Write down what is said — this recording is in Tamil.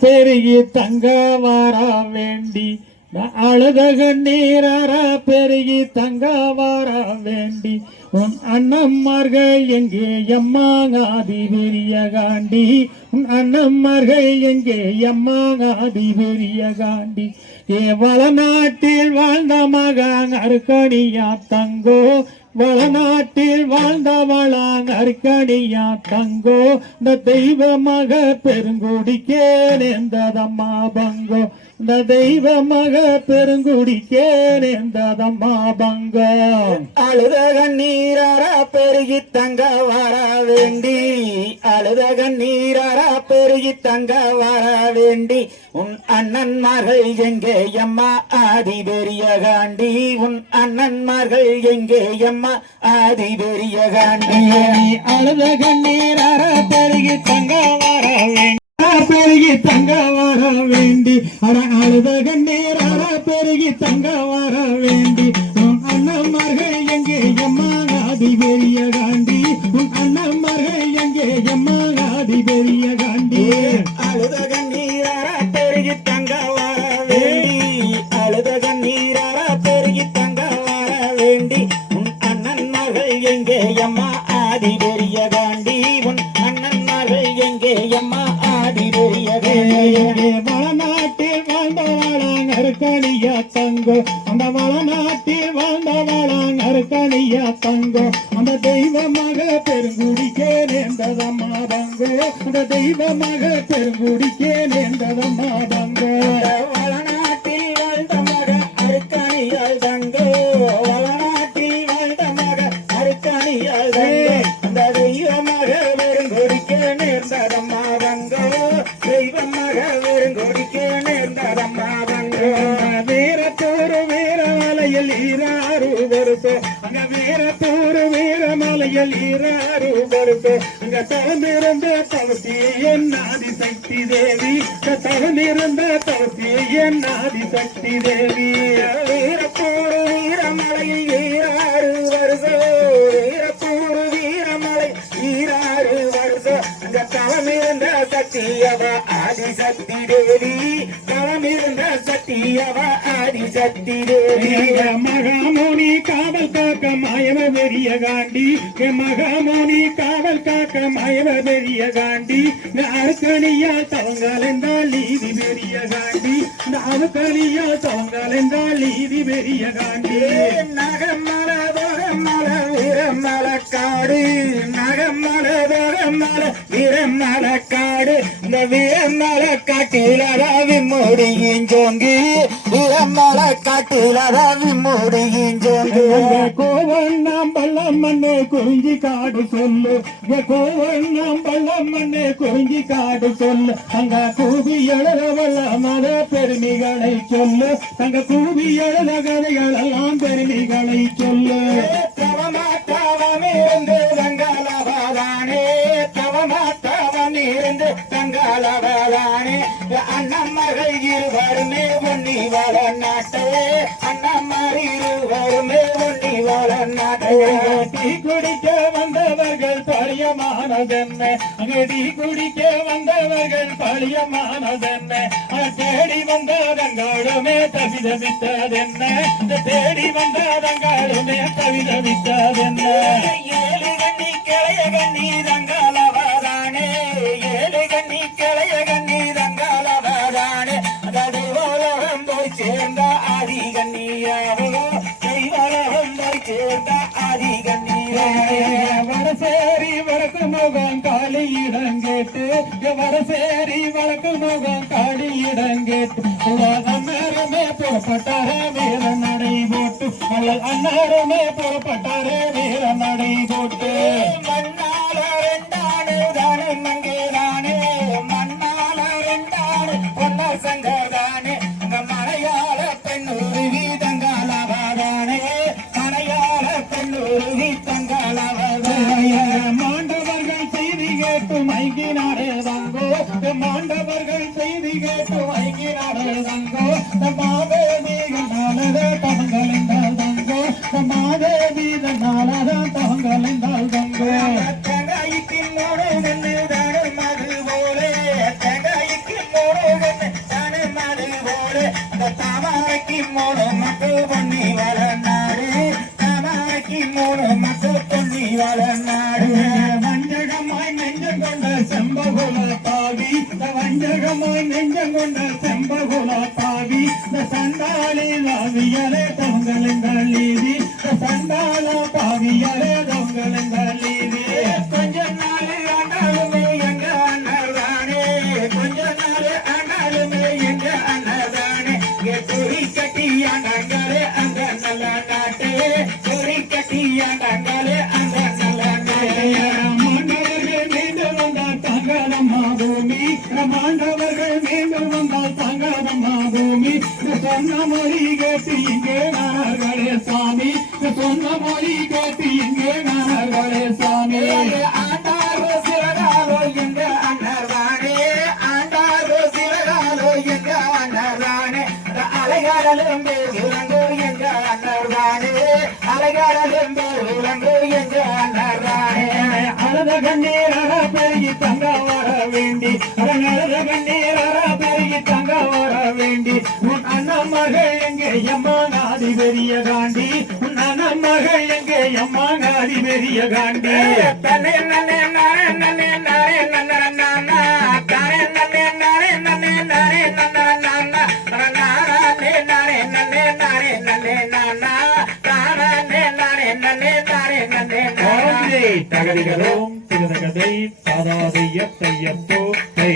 பெருகி தங்க வர வேண்டி அழுத கண்ணீரார பெருகி தங்க வர வேண்டி உன் அண்ணம்மார்கள் எங்கே எம்மாங்காதி பெரிய காண்டி உன் அண்ணம்மார்கள் எங்கே எம்மாங்காதி பெரிய காண்டி வளநாட்டில் வாழ்ந்த மகன் அருக்கணியா தங்கோ வளநாட்டில் வாழ்ந்தவளாங் அருக்கணியா தங்கோ இந்த தெய்வமாக பெருங்குடிக்கே நேர்ந்ததம்மா பங்கோ இந்த தெய்வமாக பெருங்குடிக்கே நேர்ந்ததம்மா பங்கோ அழுத கண்ணீரார பெருகி தங்க வர வேண்டி அழுத கண்ணீரார பெருகி தங்க வர வேண்டி உன் அண்ணன்மார்கள் எங்கே எம்மா ஆதி பெரிய காண்டி உன் அண்ணன்மார்கள் எங்கே எம்மா ஆதி பெரிய காண்டி அழுத கண்ணீரார பெருகி தங்க வர வேண்டி பெருகி தங்க வர வேண்டி அழுத கண்ணீரார பெருகி தங்க வர வேண்டி உன் அண்ணன்மார்கள் எங்கே எம்மா ஆதி பெரிய காண்டி உன் அண்ணன்மார்கள் எங்கே எம்மா ஆதி பெரிய காண்டி அழுத கண்ணீரார பெருகி தங்க வர வேண்டி அழுத கண்ணீரார பெருகி தங்க வர வேண்டி உன் அண்ணன்மார்கள் எங்கே எம்மா ஆதி பெரிய காண்டி உன் அண்ணன்மார்கள் எங்கே எம்மா ஆதி பெரிய காண்டி வளநாட்டில் வாழ்ந்தவளாங் அருக்கணியா தங்கோ அந்த வளநாட்டில் வாழ்ந்தவளாங் அருக்கணியா தங்கோ அந்த தெய்வமாக பெருங்குடிக்கே நேர்ந்ததம்மா பங்கோ அந்த தெய்வமாக பெருங்குடிக்கே நேர்ந்ததம்மா பங்கோ வளநாட்டில் வாழ்ந்த மக அருக்கணியால் தங்கோ வளநாட்டில் வாழ்ந்த மக அருக்கணியால் தங்கோ அந்த தெய்வமாக பெருங்குடிக்கே நேர்ந்ததம்மா பங்கோ தெய்வமாக பெருங்குடிக்கே நேர்ந்ததம்மா பங்கோ வீரத்தூர் வீரமலையில் ஈராறு வருஷம் அங்க வீரத்தூர் வீரமலையில் ஈராறு வருஷம் அங்க தவந்திருந்த தவசி என் ஆதி சக்தி தேவி தவந்திருந்த தவசி என் ஆதி சக்தி தேவி வீரத்தூர் வீரமலையில் ஈராறு வருஷம் வீரத்தூர் வீரமலை ஈராறு வருஷம் அங்க தவமிருந்த சக்தியவ ஆதி சக்தி தேவி தவமிருந்த சக்தியவ ஆதி சக்தி தேவி மகாமுனி காவல் காக்க மாயவ பெரிய காண்டி மகாமுனி காவல் காக்க மாயவ பெரிய காண்டி அருக்கணியா தவங்கள் என்றால் நீதி பெரிய காண்டி அருக்கணியா தவங்கள் என்றால் நீதி பெரிய காண்டி நகமல தகமல வீரமல காடு நகமல தகமல வீரமல காடு இந்த வீரமல காட்டில் அறாவி மூடியின் ஜோங்கு வீரமல காட்டில் அறாவி மூடியின் ஜோங்கு கோவண்ணாம் பள்ளம் மண்ணே குறிஞ்சி காடு சொல்லு கோவண்ணாம் பள்ளம் மண்ணே குறிஞ்சி காடு சொல்லு அங்க கூவி எழுதவல்ல மத பெருமைகளை சொல்லு அங்க கூவி எழுத கதைகள் எல்லாம் பெருமைகளை சொல்லு தவமாத்தவமிருந்து தங்கலவதானே தவமாத்தவமிருந்து தங்கலவதானே அண்ணம்மர்கள் இருவருமே உண்ணி வள நாட்டே அண்ணம்மர் இருவருமே உண்ணி வள நாட்டே டீ குடிக்க வந்தவர்கள் பழியமானதென்ன அங்கே டீ குடிக்க வந்தவர்கள் பழியமானதென்ன தேடி வந்ததங்களுமே தவிதவித்ததென்ன தேடி வந்ததங்களுமே தவிதவித்ததென்ன ஏழு கண்ணி கிளைய கண்ணி தங்கலவதானே ஏழு கண்ணி கிளைய கண்ணி தங்கலவதானே தெய்வலோகம் போய் சேர்ந்த ஆதி கண்ணியாவோ தெய்வலோகம் போய் சேர்ந்த ஆதி கண்ணியாவோ வரசேரி வடக்கு முகம் காளி இடங்கேட்டு வரசேரி வடக்கு முகம் காளி இடங்கேட்டு அன்னாருமே புறப்பட்டாரே வீர நடை போட்டு அன்னாருமே புறப்பட்டாரே வீர நடை போட்டு மண்ணால ரெண்டானு தானே மங்கே தானே மண்ணால ரெண்டானு பொன்ன சங்கர் தானே அங்க மலையாள பெண்ணுருவி தங்காலவாதானே மலையாள பெண்ணுருவி தங்காலவாதானே மாண்டவர்கள் செய்தி கேட்டு மைகினாரே தங்கோ மாண்டவர்கள் செய்தி கேட்டு மைகினாரே தங்கோ மாதேவி நாளதே தங்கள் என்றால் தங்கோ மாதேவி நாளதான் தங்கள் என்றால் தங்கோ தங்காய்க்கு மூணு நின்று தானே மது போலே தங்காய்க்கு மூணு தாமரைக்கு 3 மக்கள் பொன்னி வளர்நாடு தாமரைக்கு 3 மக்கள் பொன்னி வளர்நாடு வஞ்சகமாய் நெஞ்சம் கொண்ட செம்பகுல தாவி வஞ்சகமாய் நெஞ்சம் கொண்ட செம்பகுல தாவி சண்டாளி பாவியலே தொங்கலுங்கள் நீதி சண்டாள பாவியலே தொங்கலுங்கள் நீதி கொஞ்ச நாள் ஆண்டாலுமே எங்க அண்ணதானே கொஞ்ச நாள் ஆண்டாலுமே எங்க அண்ணதானே குறி கட்டி ஆண்டாங்களே அந்த நல்ல நாட்டே குறி கட்டி ஆண்டாங்களே அந்த நல்ல நாட்டே மாண்டவர்கள் மீண்டும் வந்தால் தங்கதம்மா பூமி மாண்டவர்கள் மீண்டும் வந்தால் தங்கதம்மா பூமி சொன்ன மொழி கேட்டு இங்கே நார்களே சாமி சொன்ன மொழி கேட்டு இங்கே நார்களே சாமி ஆண்டாரோ சிறகாலோ எங்க அண்ணதானே ஆண்டாரோ சிறகாலோ எங்க அண்ணதானே அலைகாரலும் விலங்கு எங்க அண்ணதானே அலைகாரலும் விலங்கு எங்க அண்ணதானே அழுத கண்ணீராக பெருகி தங்க வர வேண்டி அழுத கண்ணீராக பெருகி தங்க வர வேண்டி உன் அண்ணன் மகள் எங்கே எம்மா நாடி பெரிய காண்டி உன் அண்ணன் மகள் எங்கே எம்மா நாடி பெரிய காண்டி தன்னே நன்னே நானே நன்னே நானே நன்னர நானா தானே நன்னே நானே நன்னே நானே நன்னர நானா நானே நானே நன்னே நானே நன்னே நானா தானே நானே நன்னே நானே நன்னே நானா தகதிகளும் சிறுதகதை சாதாதைய தையப்போ தை